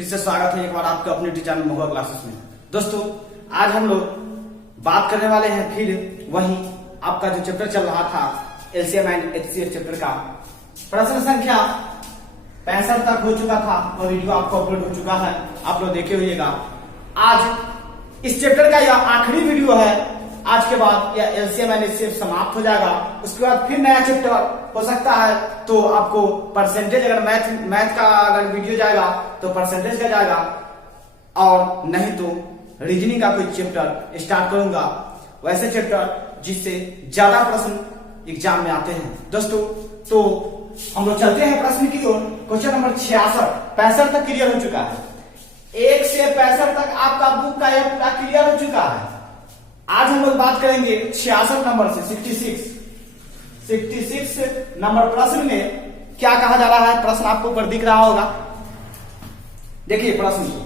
फिर से स्वागत है एक बार आपके अपने टीचर महुआ क्लासेस में। दोस्तों आज हम लोग बात करने वाले हैं फिर वही आपका जो चैप्टर चल रहा था एलसीएम एंड एचसीएफ चैप्टर का प्रश्न संख्या 65 तक हो चुका था। वह वीडियो आपको अपलोड हो चुका है, आप लोग देखे होइएगा। आज इस चैप्टर का यह आखिरी वीडियो है। आज के बाद यह एलसीएम एंड एचसीएफ समाप्त हो जाएगा। उसके बाद फिर नया चैप्टर हो सकता है, तो आपको परसेंटेज अगर मैथ का अगर वीडियो जाएगा तो परसेंटेज का जाएगा, और नहीं तो रीजनिंग का कोई चैप्टर स्टार्ट करूंगा, वैसे चैप्टर जिससे ज्यादा प्रश्न एग्जाम में आते हैं। दोस्तों तो हम लोग चलते हैं प्रश्न की ओर। क्वेश्चन नंबर 65 तक क्लियर हो चुका है। 1 से 65 तक आपका बुक का यह पूरा क्लियर हो चुका है। आज हम लोग बात करेंगे 66 नंबर से 66 नंबर प्रश्न में क्या कहा जा रहा है। प्रश्न आपको ऊपर दिख रहा होगा, देखिए प्रश्न को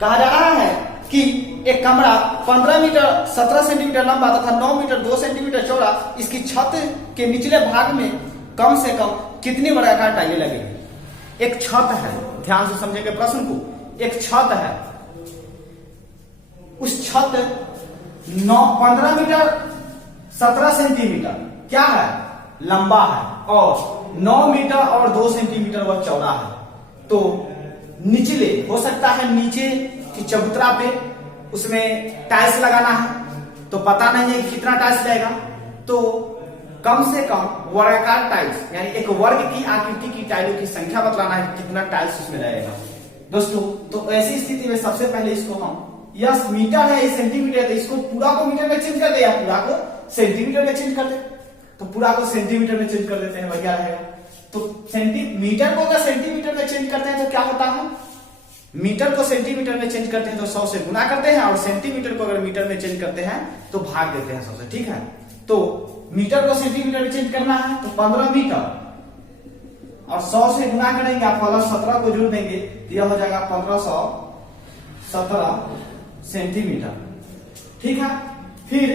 कहा जा रहा है कि एक कमरा 15 मीटर 17 सेंटीमीटर लंबा तथा 9 मीटर 2 सेंटीमीटर चौड़ा, इसकी छत के निचले भाग में कम से कम कितनी वर्गाकार टाइलें लगेगी। एक छत है, ध्यान से समझेंगे प्रश्न को। एक छत है, उस छत 15 मीटर 17 सेंटीमीटर क्या है, लंबा है, और 9 मीटर और 2 सेंटीमीटर वह चौड़ा है। तो निचले हो सकता है नीचे की चबूतरा पे उसमें टाइल्स लगाना है, तो पता नहीं है कितना टाइल्स लगेगा। तो कम से कम वर्गाकार टाइल्स यानी एक वर्ग की आकृति की टाइलों की संख्या बतलाना है, कितना टाइल्स उसमें लगेगा। दोस्तों तो ऐसी स्थिति में सबसे पहले इसको हम, यह मीटर है ये सेंटीमीटर, तो इसको पूरा को मीटर में चेंज कर दे या पूरा को सेंटीमीटर में चेंज कर दे, तो पूरा को सेंटीमीटर में चेंज कर देते हैं, बढ़िया रहेगा। तो सेंटीमीटर को अगर सेंटीमीटर में चेंज करते हैं तो क्या होता है, मीटर को सेंटीमीटर में चेंज करते हैं तो 100 से गुना करते हैं, और सेंटीमीटर को अगर मीटर में चेंज करते हैं तो भाग देते हैं 100 से, ठीक है। तो मीटर को सेंटीमीटर में चेंज करना है तो 15 मीटर और 100 से गुना करेंगे, आप प्लस 17 को जोड़ देंगे तो यह हो जाएगा 1517 सेंटीमीटर, ठीक है। फिर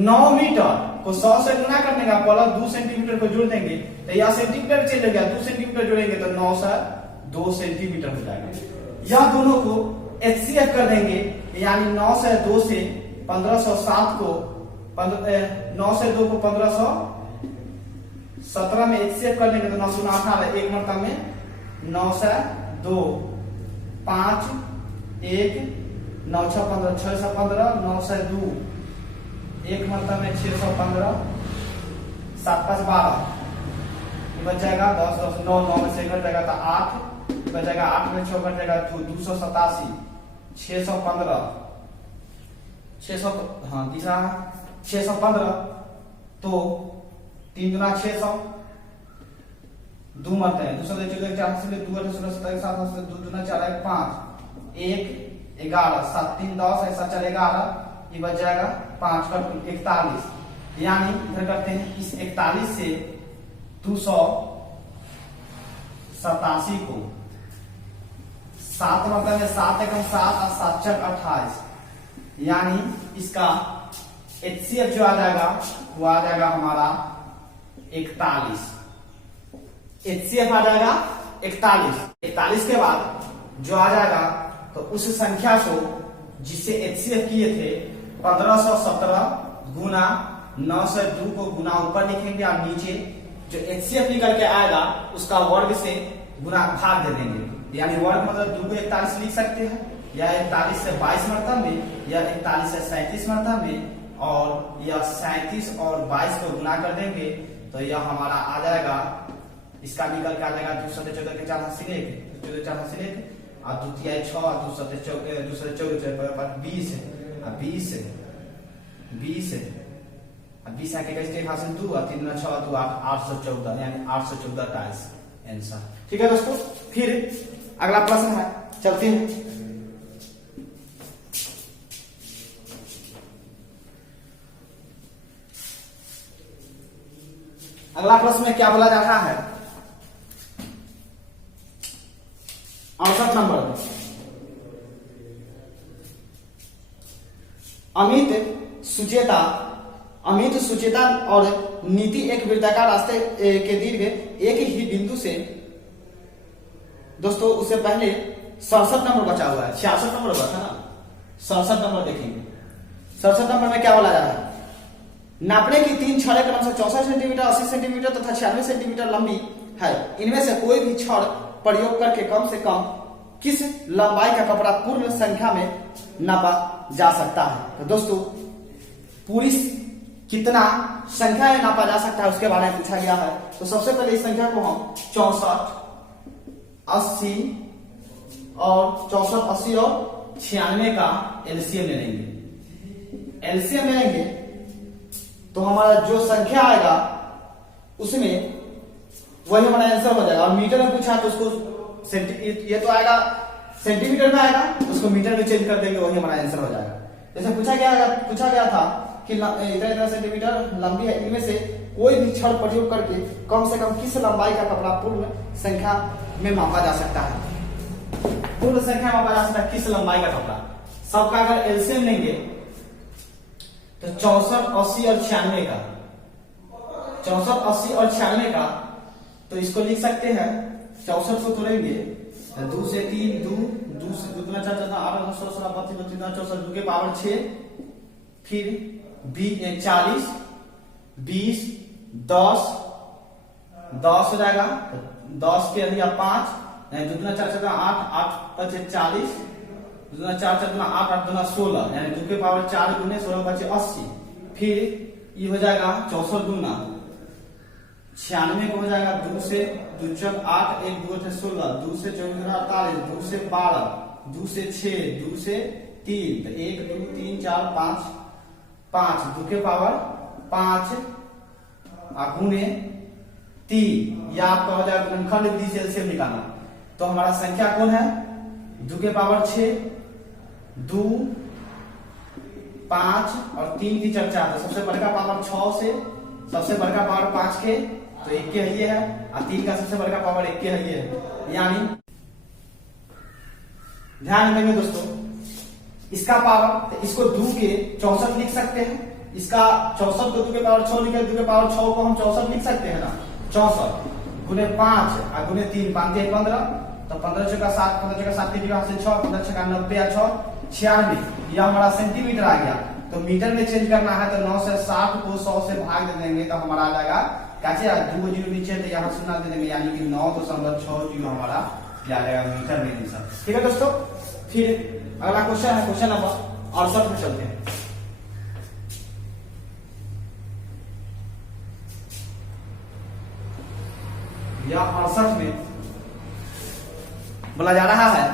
9 मीटर को 100 से गुना करने का प्लस 2 सेंटीमीटर को जोड़ देंगे तो यह सेंटीमीटर चेंज हो गया, 2 सेंटीमीटर जोड़ेंगे तो 9 से 2 सेंटीमीटर हो जाएगा। यह दोनों को एचसीएफ कर देंगे, यानी 9 से 2 से 1507 को 9 से 2 को 1517 में एचसीएफ कर देंगे तो 9 गुना 18, एक मरतबा में 9 से 2 5 1 9 6 15 6 से 15 9 से 2 एक मरतबा में 615 7 5 12 बच जाएगा 10 10 9 9 में से कट जाएगा तो 8 बच जाएगा, 8 में 6 कट जाएगा 287 615 600 हाँ दिख रहा है 615, तो 3 गुना 600 2 मरते हैं 2 14 4 से 2 8 16 17 7 से 2 गुना 4 5 1 11 7 3 10 ऐसा चलेगा 11, ये बच जाएगा 5 का 41, यानी इधर करते हैं इस 41 से 287 को 7 मतलब में 7 एकम 7 और 7 चक 28, यानी इसका एचसीएफ जो आ जाएगा वो आ जाएगा हमारा 41। एचसीएफ आ जाएगा 41 के बाद जो आ जाएगा तो उस संख्या को जिससे एचसीएफ किए थे 1517 गुना 9 से 2 को गुना ऊपर लिखेंगे, और नीचे जो एचसीएफ निकल के आएगा उसका वर्ग से गुना भाग दे देंगे, यानी वर्ग मतलब 2 को 41 लिख सकते हैं, या 41 से 22 मरतबा में, या 41 से 37 मरतबा में, और यह 37 और 22 को गुना कर देंगे तो यह हमारा आ जाएगा, इसका निकल के आ जाएगा 2 7 14 के 4 हाथ से लेके 14 4 हाथ से लेके और 2 3 6 और 2 7 14 दूसरे 14 20 है, और 20 है 20 आके कैसे हाथ से 2 और 3 गुना 6 2 8 814, यानी 814 टाइल्स आंसर, ठीक है दोस्तों। फिर अगला प्रश्न है, चलते हैं। अगला प्रश्न में क्या बोला जा रहा है, 68 नंबर। अमित सुचेता और नीति एक वृत्ताकार रास्ते के दीर्घ एक ही बिंदु से दोस्तों उससे पहले 67 नंबर बचा हुआ है, 66 नंबर बचा था ना, 67 नंबर देखेंगे। 67 नंबर में क्या बोला जा रहा है, नापने की 3 छड़ें क्रम से 64 सेंटीमीटर, 80 सेंटीमीटर तथा 96 सेंटीमीटर लंबी है। इनमें से कोई भी छड़ प्रयोग करके कम से कम किस लंबाई का कपड़ा पूर्ण संख्या में नापा जा सकता है। तो दोस्तों पूरी कितना संख्या में नापा जा सकता है उसके बारे में पूछा गया है। तो सबसे पहले इस संख्या को हम 64, 80 और 96 का एलसीएम ले लेंगे। एलसीएम ले लेंगे तो हमारा जो संख्या आएगा उसमें वही हमारा आंसर हो जाएगा। और मीटर में पूछा तो उसको ये तो आएगा सेंटीमीटर में आएगा, उसको मीटर में चेंज कर देंगे, वही हमारा आंसर हो जाएगा। जैसे पूछा गया था कि इतना इतना सेंटीमीटर लंबी है, इनमें से कोई भी छड़ प्रयोग करके कम से कम किस लंबाई का कपड़ा पूर्ण संख्या में मापा जा सकता है। पूर्ण संख्या मापा जा सकता है किस लंबाई का कपड़ा। सबका अगर एलसीएम लेंगे तो 64, 80 और 96 का, 64, 80 और 96 का, तो इसको लिख सकते हैं 64 को तोड़ेंगे 2 से 3, 2 से 2 गुना 4, 8, 9, 16, 32, 32, 64, 2 के पावर 6, फिर 40, 20, 10 हो जाएगा, 10 के अंदर 5, 2 गुना 4, 8, 8 5 40, 2 गुना 4, 4 8, 8 गुना 16, यानी 2 के पावर 4 गुने 16 5 80, फिर ये हो जाएगा 64 गुना 96 को हो जाएगा 2 से 2 4 8, 1 2 से 16, 2 से 24 48, 2 से 12, 2 से 6, 2 से 3, तो 1 2 3 4 5, 2 के पावर 5 गुने 3, या आपका हो जाएगा गुणनखंड विधि से एलसीएम निकालना। तो हमारा संख्या कौन है, 2 के पावर 6, 2 5 और 3 की चर्चा, तो सबसे बड़का पावर 6 से सबसे बड़का पावर 5 के, तो 1 के है, और 3 का सबसे बड़का पावर 1 के है, यानी ध्यान देंगे दोस्तों इसका पावर, तो इसको 2 के 64 लिख सकते हैं। इसका 64 को 2 के पावर 6 लिखे, 2 के पावर 6 को हम 64 लिख सकते हैं ना, 64 गुने 5 और गुने 3, 5 3 15, तो 15 6 का 7, 15 6 का 7 की से 6, 15 6 का 90 और 6 96, यह हमारा सेंटीमीटर आ गया। तो मीटर में चेंज करना है तो 9 से 60 को 100 से भाग दे देंगे, तो हमारा आ जाएगा कैसे 2 जीरो नीचे, तो यहाँ सुना दे देंगे, यानी कि 9.60 हमारा आ जाएगा मीटर में आंसर। ठीक है दोस्तों, फिर अगला क्वेश्चन है क्वेश्चन नंबर 68 में चलते हैं। यह 68 में बोला जा रहा है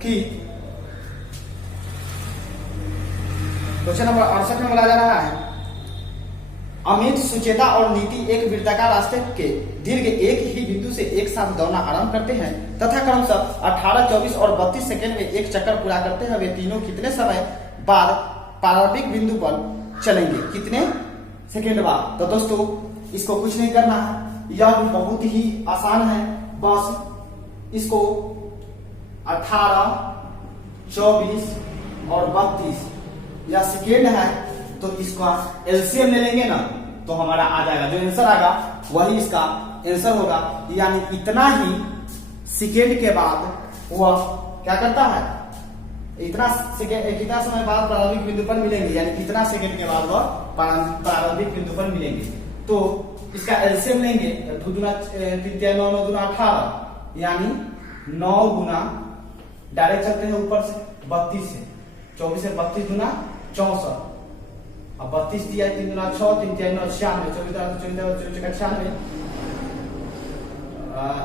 कि क्वेश्चन नंबर 68 में बोला जा रहा है अमित, सुचेता और नीति एक वृत्ताकार रास्ते के दीर्घ एक ही बिंदु से एक साथ दौड़ना आरंभ करते हैं तथा क्रमशः 18, 24 और 32 सेकंड में एक चक्कर पूरा करते हैं। वे तीनों कितने समय बाद प्रारंभिक बिंदु पर चलेंगे, कितने सेकंड बाद। तो दोस्तों इसको कुछ नहीं करना है, यह बहुत ही आसान है। बस इसको 18, 24 और 32 या सेकेंड है, तो इसका एलसीएम ले लेंगे ना, तो हमारा आ जाएगा, जो आंसर आएगा वही इसका आंसर होगा। यानी इतना ही सेकेंड के बाद वह क्या करता है, इतना सेकेंड कितना समय बाद प्रारंभिक बिंदु पर मिलेंगे, यानी कितना सेकेंड के बाद वह प्रारंभिक बिंदु पर मिलेंगे। तो इसका एलसीएम लेंगे, 2 गुना 3 9 9 गुना 18, यानी 9 गुना डायरेक्ट चलते हैं ऊपर से 32 से, 24 से 32 गुना 64, अब 32 दिया 3 गुना 6, 3 3 9 96, 24 24 का 96,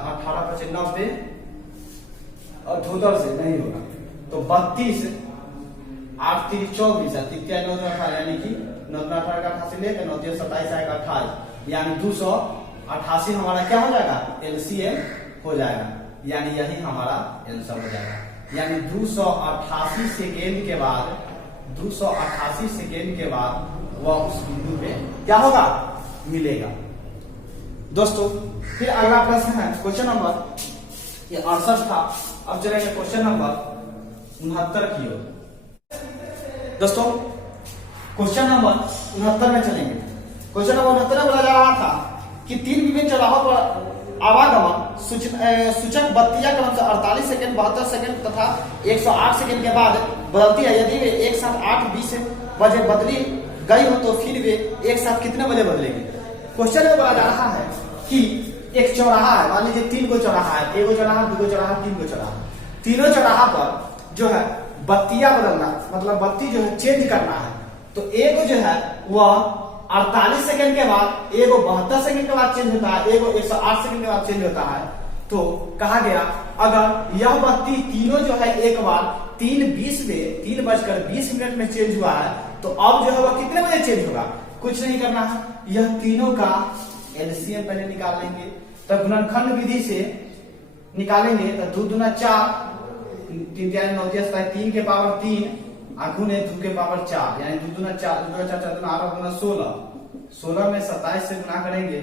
18 25 90 और टोटल से नहीं होगा, तो 32 8 3 24 और 3 3 9 18, यानी कि 9 18 का 88 लेकर 9 3 27 आएगा 28, यानी 288 हमारा क्या हो जाएगा, एलसीएम हो जाएगा, यानी यही हमारा आंसर हो जाएगा। यानी 288 सेकेंड के बाद 288 सेकेंड के बाद वह उस बिंदु पे क्या होगा, मिलेगा। दोस्तों फिर अगला प्रश्न है क्वेश्चन नंबर, ये 68 था, अब चलेंगे क्वेश्चन नंबर 69 की ओर। दोस्तों क्वेश्चन नंबर 69 में चलेंगे। क्वेश्चन नंबर 69 में बोला जा रहा था कि 3 विभिन्न चौराहों पर आवागमन सूचक बत्तियां क्रम से 48 सेकंड, 72 सेकंड तथा 108 सेकंड के बाद बदलती है। यदि वे एक साथ 8:20 बजे बदली गई हो तो फिर वे एक साथ कितने बजे बदलेगी। क्वेश्चन में बोला जा रहा है कि एक चौराहा है, मान लीजिए 3 गो चौराहा है, 1 गो चौराहा, 2 गो चौराहा, 3 गो चौराहा। तीनों चौराहा पर जो है बत्तियां बदलना, मतलब बत्ती जो है चेंज करना है। तो एक जो है वह 48 सेकंड के बाद, एक 72 सेकंड के बाद चेंज होता है, एक 108 सेकंड के बाद चेंज होता है। तो कहा गया अगर यह बत्ती तीनों जो है एक बार 3:20 में 3:20 में चेंज हुआ है तो अब जो है वह कितने बजे चेंज होगा। कुछ नहीं करना है, यह तीनों का एलसीएम पहले निकाल लेंगे। तो गुणनखंड विधि से निकालेंगे तो 2 दूना 4, 3 3 9 3 के पावर 3 गुने 2 के पावर 4, यानी 2 दूना 4, 2 दूना 4, 4 दूना 8, 8 16, 16 में 27 से गुना करेंगे,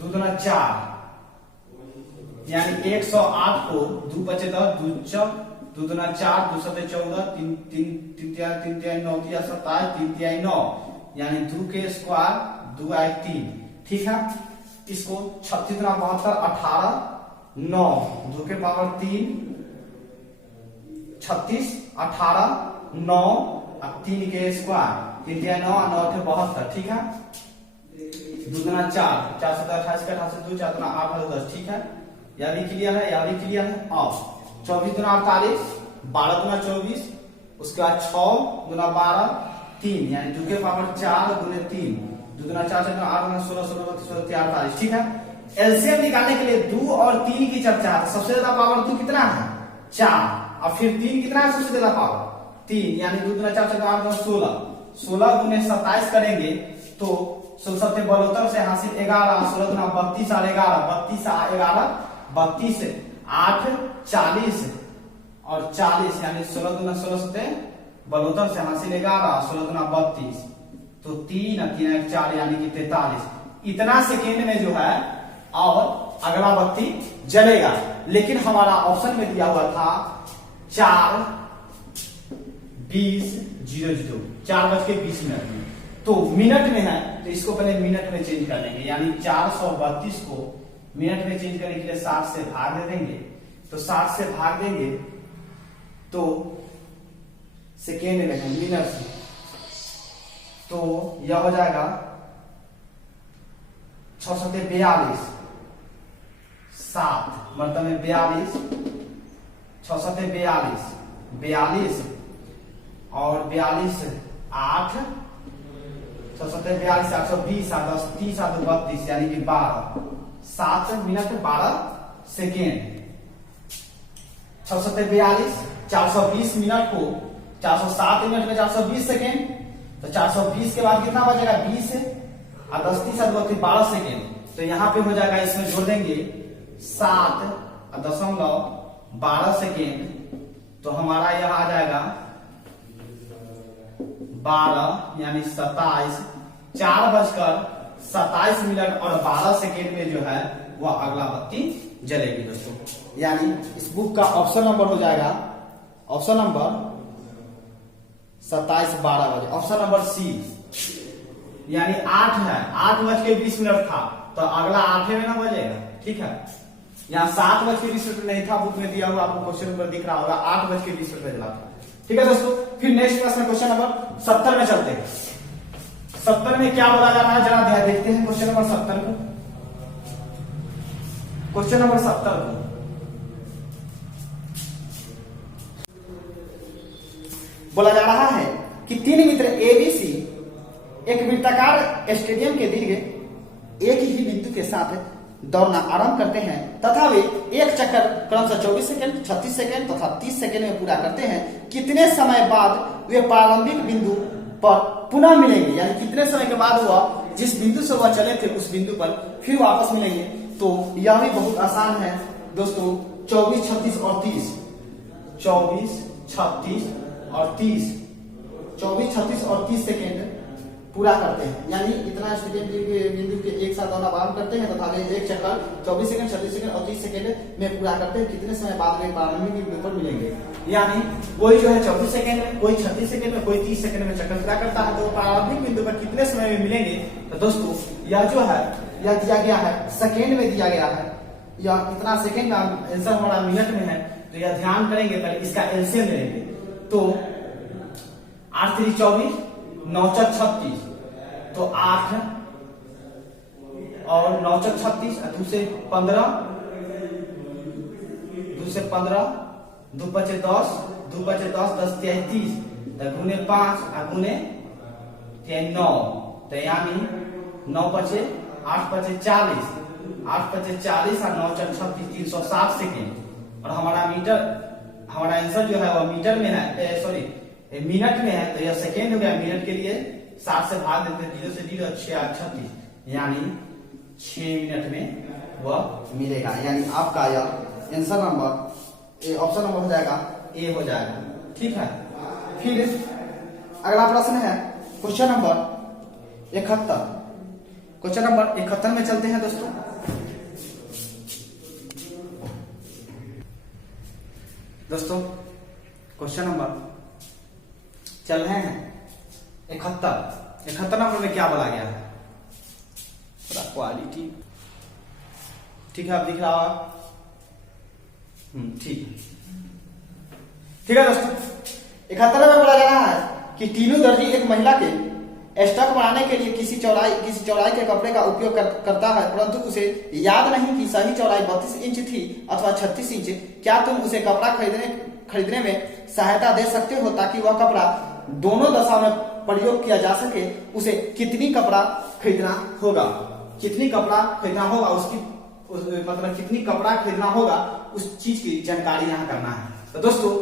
2 दूना 4, यानी 108 को 2 बचे 10, 2 4, 2 दूना 4, 2 7 14, 3 3 3 3 3 9 27, 3 3 9, यानी 2 के स्क्वायर 2 आए 3। ठीक है, इसको 36 दूना 72, 18 9, 2 के पावर 3, 36, 18 9 और 3 के स्क्वायर 3 3 9 9 के 72। ठीक है, 2 दूना 4, 4 7 28 का 28 2, 4 दूना 8 10। ठीक है, यह भी क्लियर है, यह भी क्लियर है। और 24 दूना 48, 12 दूना 24, उसके बाद 6 दूना 12 3, यानी 2 के पावर 4 गुने 3, 2 दूना 4 4 8 दूना 16 16 32 48। ठीक है, एलसीएम निकालने के लिए 2 और 3 की चर्चा है। सबसे ज्यादा पावर 2 कितना है 4, और फिर 3 कितना है सबसे ज्यादा पावर 3, यानी 2 दूना 4 4 8 16, 16 गुने 27 करेंगे तो 16 72 से हासिल 11, 16 दूना 32 और 11, 32 11 32 8 40 और 40, यानी 16 दूना 16 72 से हासिल 11, 16 दूना 32, तो 3 और 3 4, यानी कि 43। इतना सेकेंड में जो है और अगला बत्ती जलेगा। लेकिन हमारा ऑप्शन में दिया हुआ था 4:20 4:20 में, तो मिनट में है तो इसको पहले मिनट में चेंज कर देंगे, यानी 432 को मिनट में चेंज करने के लिए 60 से भाग दे देंगे। तो 60 से भाग देंगे तो सेकेंड में है मिनट से, तो यह हो जाएगा 6 7 42, 7 मतलब में 42, 6 7 42, 42 और 42 8, 6 7 42 820 और 10 30 और 2 32, यानी कि 12, 7 मिनट 12 सेकेंड। 6 7 42, 420 मिनट को 407 मिनट में 420 सेकेंड, तो 420 के बाद कितना बचेगा 20 है, और 10 30 और 12 सेकेंड। तो यहाँ पे हो जाएगा, इसमें जोड़ देंगे 7.12 सेकेंड, तो हमारा यह आ जाएगा 12, यानी 27, 4:27 मिनट और 12 सेकेंड में जो है वह अगला बत्ती जलेगी दोस्तों। यानी इस बुक का ऑप्शन नंबर हो जाएगा, ऑप्शन नंबर 27 12 बजे, ऑप्शन नंबर सी, यानी 8 है, 8:20 था तो अगला 8 में ना बजेगा। ठीक है, यहाँ 7:20 नहीं था बुक में दिया हुआ, आपको क्वेश्चन नंबर दिख रहा होगा 8:20 जला था। ठीक है दोस्तों, फिर नेक्स्ट क्लास में क्वेश्चन नंबर 70 में चलते हैं। 70 में क्या बोला जा रहा है जरा ध्यान देखते हैं क्वेश्चन नंबर 70 को। क्वेश्चन नंबर 70 को बोला जा रहा है कि 3 मित्र एबीसी एक वृत्ताकार स्टेडियम के दीर्घ एक ही बिंदु के साथ दौड़ना आरंभ करते हैं तथा वे एक चक्कर क्रमशः 24 सेकंड, 36 सेकंड तथा 30 सेकंड में पूरा करते हैं। कितने समय बाद वे प्रारंभिक बिंदु पर पुनः मिलेंगे, यानी कितने समय के बाद वह जिस बिंदु से वह चले थे उस बिंदु पर फिर वापस मिलेंगे। तो यह भी बहुत आसान है दोस्तों, 24 36 और 30, 24 36 और 30, 24 36 और 30 सेकेंड पूरा करते हैं, यानी इतना स्टेडियम बिंदु के एक साथ दौड़ना आरंभ करते हैं तथा वे एक चक्कर 24 सेकंड, 36 सेकंड और 30 सेकंड में पूरा करते हैं। कितने समय बाद वे प्रारंभिक बिंदु पर मिलेंगे, यानी कोई जो है 24 सेकंड में, कोई 36 सेकंड में, कोई 30 सेकंड में चक्कर पूरा करता है, तो प्रारंभिक बिंदु पर कितने समय में मिलेंगे तो दोस्तों यह जो है यह दिया गया है सेकेंड में दिया गया है, यह कितना सेकेंड का आंसर हमारा मिनट में है, तो यह ध्यान करेंगे। पहले इसका एलसीएम लेंगे, तो 8 3 24 9 4 36, तो 8 और 9 4 36, 2 से 15, 2 से 15, 2 5 10, 2 5 10, 10 33, तो गुने 5 और गुने 9, तो यानी 9 5 8 5 40, 8 5 40 और 9 4 36, 360 सेकेंड। और हमारा मीटर, हमारा आंसर जो है वह मीटर में है, सॉरी मिनट में है, तो यह सेकेंड हो गया। मिनट के लिए 60 से भाग देते हैं, 0 से 0 6 8 36, यानी 6 मिनट में वह मिलेगा। यानी आपका यह आंसर नंबर ऑप्शन नंबर हो जाएगा ए हो जाएगा। ठीक है, फिर अगला प्रश्न है क्वेश्चन नंबर 71। क्वेश्चन नंबर 71 में चलते हैं दोस्तों। दोस्तों क्वेश्चन नंबर चल रहे हैं 71 नंबर में क्या बोला गया है, थोड़ा क्वालिटी ठीक है, आप दिख रहा होगा। ठीक है दोस्तों, 71 में बोला जा रहा है कि तीनों दर्जी एक महिला के स्टॉक बनाने के लिए किसी चौड़ाई के कपड़े का उपयोग करता है, परंतु उसे याद नहीं कि सही चौड़ाई 32 इंच थी अथवा 36 इंच। क्या तुम उसे कपड़ा खरीदने में सहायता दे सकते हो ताकि वह कपड़ा दोनों दशा में प्रयोग किया जा सके? उसे कितनी कपड़ा खरीदना होगा, कितनी कपड़ा खरीदना होगा, मतलब कितनी कपड़ा खरीदना होगा, उस चीज की जानकारी यहाँ करना है। तो दोस्तों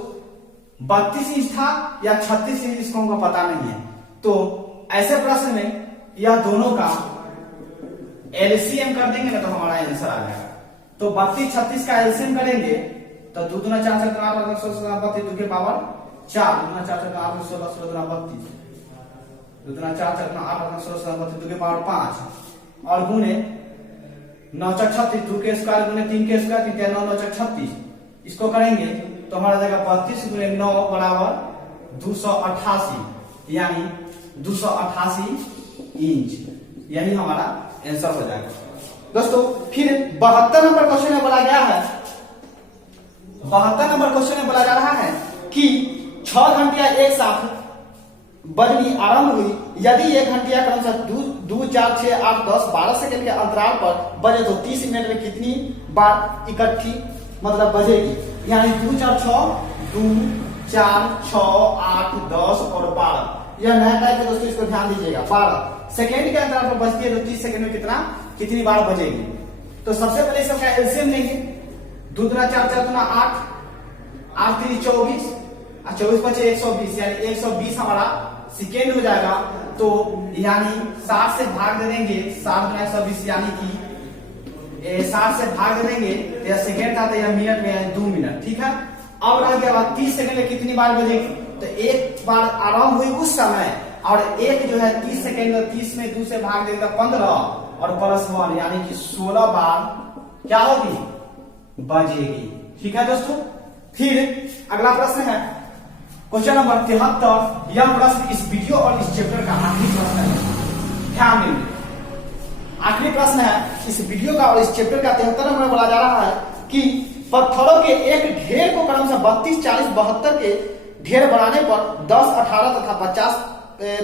32 इंच था या 36 इंच, इसको हमको पता नहीं है, तो ऐसे प्रश्न में यह दोनों का एलसीएम कर देंगे ना, तो हमारा आंसर आ जाएगा। तो 32 36 का एलसीएम करेंगे तो 2 दूना 4 4 8 8 16 32, 2 के पावर 4, 2 दूना 4 4 8 16 16 32, 2 दूना 4 4 8 8 16 32, 2 के पावर 5 और गुने 9 4 36, 2 के स्क्वायर गुने 3 के स्क्वायर, 3 9 9 4 36, इसको करेंगे तो हमारा जाएगा 32 गुने 9 बराबर 288, यानी 288 इंच, यही हमारा आंसर हो जाएगा। दोस्तों फिर 72 नंबर क्वेश्चन में बोला गया है, 72 नंबर क्वेश्चन में बोला जा रहा है कि 6 घंटियां एक साथ बजनी आरंभ हुई, यदि एक घंटिया क्रमशः 2 4 6 8 10 12 सेकंड के अंतराल पर बजे तो 30 मिनट में कितनी बार इकट्ठी मतलब बजेगी? यानी 2 4 6 2 4 6 8 10 और 12, यह नया टाइप है दोस्तों, इसको ध्यान दीजिएगा। 12 सेकेंड के अंतराल पर बजती है तो 30 सेकंड में कितनी बार बजेगी? तो सबसे पहले सबका एलसीएम लेंगे, 2 दूना 4 4 दूना 8, 8 3 24 और 24 5 120, यानी 120 हमारा सेकेंड हो जाएगा। तो यानी 60 से भाग दे देंगे, 60 गुना 120 यानी कि 60 से भाग दे देंगे, तो यह सेकेंड था, तो यह मिनट में है 2 मिनट। ठीक है, अब रह गया बात 30 सेकंड में कितनी बार बजेगी? तो एक बार आरंभ हुई उस समय, और एक जो है 30 सेकंड में 30 में 2 से भाग देगा 15 और प्लस 1 यानी कि 16 बार क्या होगी? बजेगी। ठीक है दोस्तों, फिर अगला प्रश्न है क्वेश्चन नंबर 73। यह प्रश्न इस वीडियो और इस चैप्टर का आखिरी प्रश्न है, ध्यान देंगे। आखिरी प्रश्न है इस वीडियो का और इस चैप्टर का। 73 नंबर बोला जा रहा है कि पत्थरों के एक ढेर को क्रमशः 32 40 72 के ढेर बनाने पर 10 18 तथा 50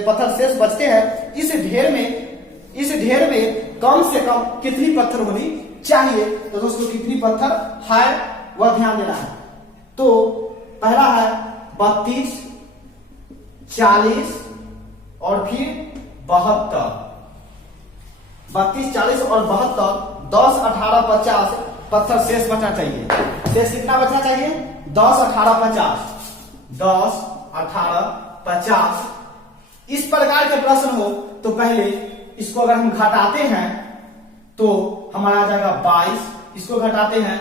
पत्थर शेष बचते हैं। इस ढेर में कम से कम कितनी पत्थर होनी चाहिए? तो दोस्तों कितनी पत्थर है वह ध्यान देना है। तो पहला है 32 40 और फिर 72, 32 40 और 72, 10 18 50 पत्थर शेष बचना चाहिए। शेष कितना बचना चाहिए? 10 18 50, 10 18 50। इस प्रकार के प्रश्न हो तो पहले इसको अगर हम घटाते हैं तो हमारा आ जाएगा 22, इसको घटाते हैं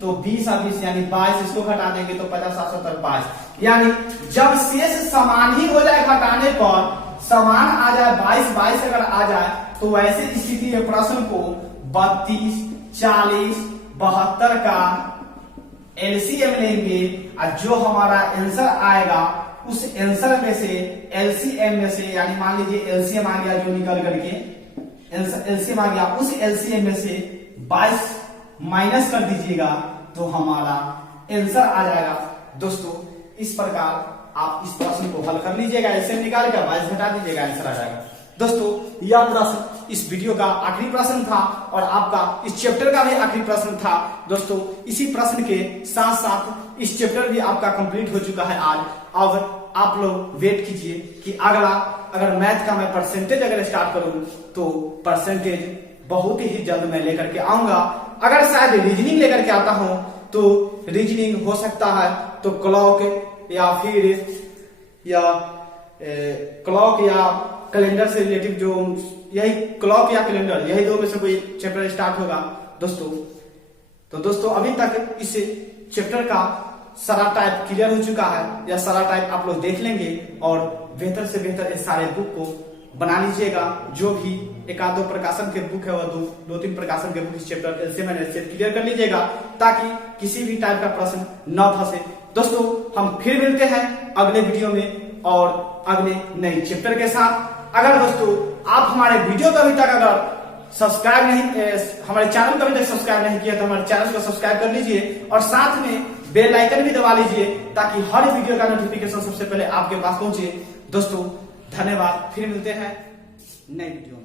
तो 20 और 20 यानी 22, इसको घटा देंगे तो 50 7 70 22, यानी जब शेष समान ही हो जाए घटाने पर समान आ जाए 22 22 अगर आ जाए तो वैसे स्थिति में प्रश्न को 32 40 72 का एलसीएम लेंगे और जो हमारा आंसर आएगा उस आंसर में से एलसीएम में से, यानी मान लीजिए एलसीएम आ गया जो निकल करके एलसीएम आ गया, उस एलसीएम में से 22 माइनस कर दीजिएगा तो हमारा आंसर आ जाएगा। दोस्तों इस प्रकार आप इस प्रश्न को हल कर लीजिएगा, एलसीएम निकाल कर 22 घटा दीजिएगा, आंसर आ जाएगा। दोस्तों यह प्रश्न इस वीडियो का आखिरी प्रश्न था और आपका इस चैप्टर का भी आखिरी प्रश्न था। दोस्तों इसी प्रश्न के साथ साथ इस चैप्टर भी आपका कंप्लीट हो चुका है आज। अब आप लोग वेट कीजिए कि अगला, अगर मैथ का मैं परसेंटेज अगर स्टार्ट करूं तो परसेंटेज बहुत ही जल्द मैं लेकर के आऊंगा। अगर शायद रीजनिंग लेकर के आता हूं तो रीजनिंग हो सकता है तो क्लॉक या फिर क्लॉक या कैलेंडर से रिलेटिव, जो यही क्लॉक या कैलेंडर, यही दो में से कोई चैप्टर स्टार्ट होगा दोस्तों। तो दोस्तों अभी तक इस चैप्टर का सारा टाइप क्लियर हो चुका है, या सारा टाइप आप लोग देख लेंगे और बेहतर से बेहतर इस सारे बुक को बना लीजिएगा। जो भी एक आध दो प्रकाशन के बुक है वह दो तीन प्रकाशन के बुक इस chapter LCM and HCF clear कर लीजिएगा ताकि किसी भी टाइप का प्रश्न न फंसे। दोस्तों हम फिर मिलते हैं अगले वीडियो में और अगले नए चैप्टर के साथ। अगर दोस्तों आप हमारे वीडियो को अभी तक अगर सब्सक्राइब नहीं, हमारे चैनल को अभी तक सब्सक्राइब नहीं किया तो हमारे चैनल को सब्सक्राइब कर लीजिए और साथ में बेल आइकन भी दबा लीजिए ताकि हर वीडियो का नोटिफिकेशन सबसे पहले आपके पास पहुंचे। दोस्तों धन्यवाद, फिर मिलते हैं नए वीडियो में।